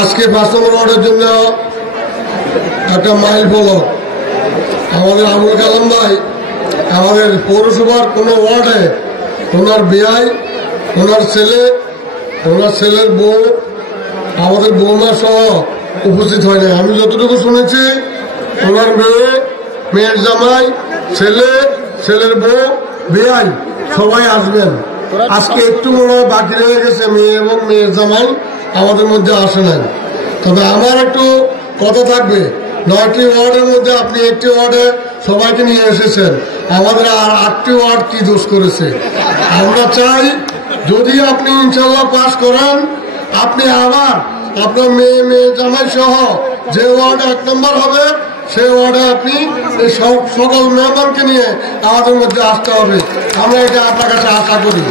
আজকে 5 নম্বর ওয়ার্ডের জন্য একটা মাইল ফলক আমাদের আবুল কালাম ভাই আমাদের পৌরসভার কোনো ওয়ার্ডে ওনার বিয়াই, ওনার ছেলে, ওনার ছেলের বউ, আমাদের বৌমা সহ উপস্থিত হয়নি। আমি যতটুকু শুনেছি ওনার মেয়ে, মেয়ের জামাই, ছেলে, ছেলের বউ, বিয়াই সবাই আসবেন। আজকে একটু মনে হয় বাকি রয়ে গেছে, মেয়ে এবং মেয়ের জামাই আমাদের মধ্যে আসে নাই। তবে আমার একটু কথা থাকবে, 9টি ওয়ার্ডের মধ্যে আপনি একটি ওয়ার্ডে সবাইকে নিয়ে এসেছেন, আমাদের আর 8টি ওয়ার্ড কি দোষ করেছে? আমরা চাই যদি আপনি ইনশাল্লাহ পাস করেন, আপনি আবার আপনার মেয়ে, মেয়ে জামাই সহ যে ওয়ার্ডে 1 নম্বর হবে সেই ওয়ার্ডে আপনি এই সকল মেহমানকে নিয়ে আমাদের মধ্যে আসতে হবে। আমরা এটা আপনার কাছে আশা করি।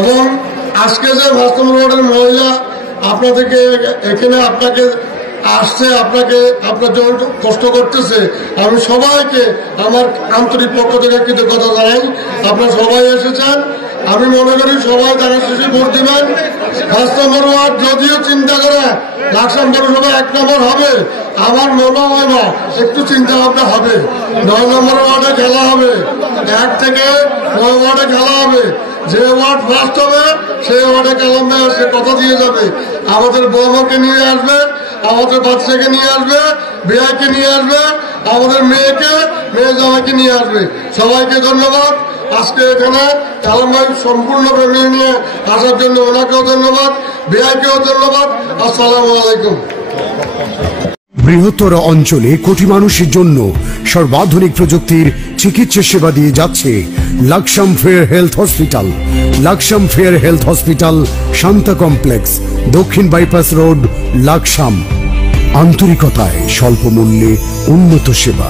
এবং আজকে যে 5 নম্বর ওয়ার্ডের মহিলা আপনাদেরকে এখানে আপনাকে আসছে, আপনাকে আপনার জন্য কষ্ট করতেছে, আমি সবাইকে আমার আন্তরিক পক্ষ থেকে কৃতজ্ঞতা জানাই। আপনারা সবাই এসেছেন, আমি মনে করি সবাই তারা শেষে ভোট দেবেন। 5 নম্বর ওয়ার্ড যদিও চিন্তা করে লাকসাম পৌরসভা 1 নম্বর হবে, আমার মনে হয় না, একটু চিন্তা ভাবনা হবে। 9 নম্বর ওয়ার্ডে খেলা হবে, 1 থেকে 9 ওয়ার্ডে খেলা হবে। যে ওয়ার্ড ফার্স্ট হবে সেই ওয়ার্ডে কালামে আসে কথা দিয়ে যাবে, আমাদের বৌমাকে নিয়ে আসবে, আমাদের বাচ্চাকে নিয়ে আসবে, বিয়াকে নিয়ে আসবে, আমাদের মেয়েকে, মেয়ে জামাইকে নিয়ে আসবে। সবাইকে ধন্যবাদ। আজকে এখানে কালাম ভাই সম্পূর্ণ ফ্যামিলি নিয়ে আসার জন্য ওনাকেও ধন্যবাদ, বিয়াকেও ধন্যবাদ। আসসালামু আলাইকুম। বৃহত্তর অঞ্চলে কোটি মানুষের জন্য সর্বাধুনিক প্রযুক্তির চিকিৎসা সেবা দিয়ে যাচ্ছে Laksam fair health hospital. Laksam fair health hospital, Shanta complex, দক্ষিণ বাইপাস রোড, লাকসাম। আন্তরিকতায় স্বল্প মূল্যে উন্নত সেবা।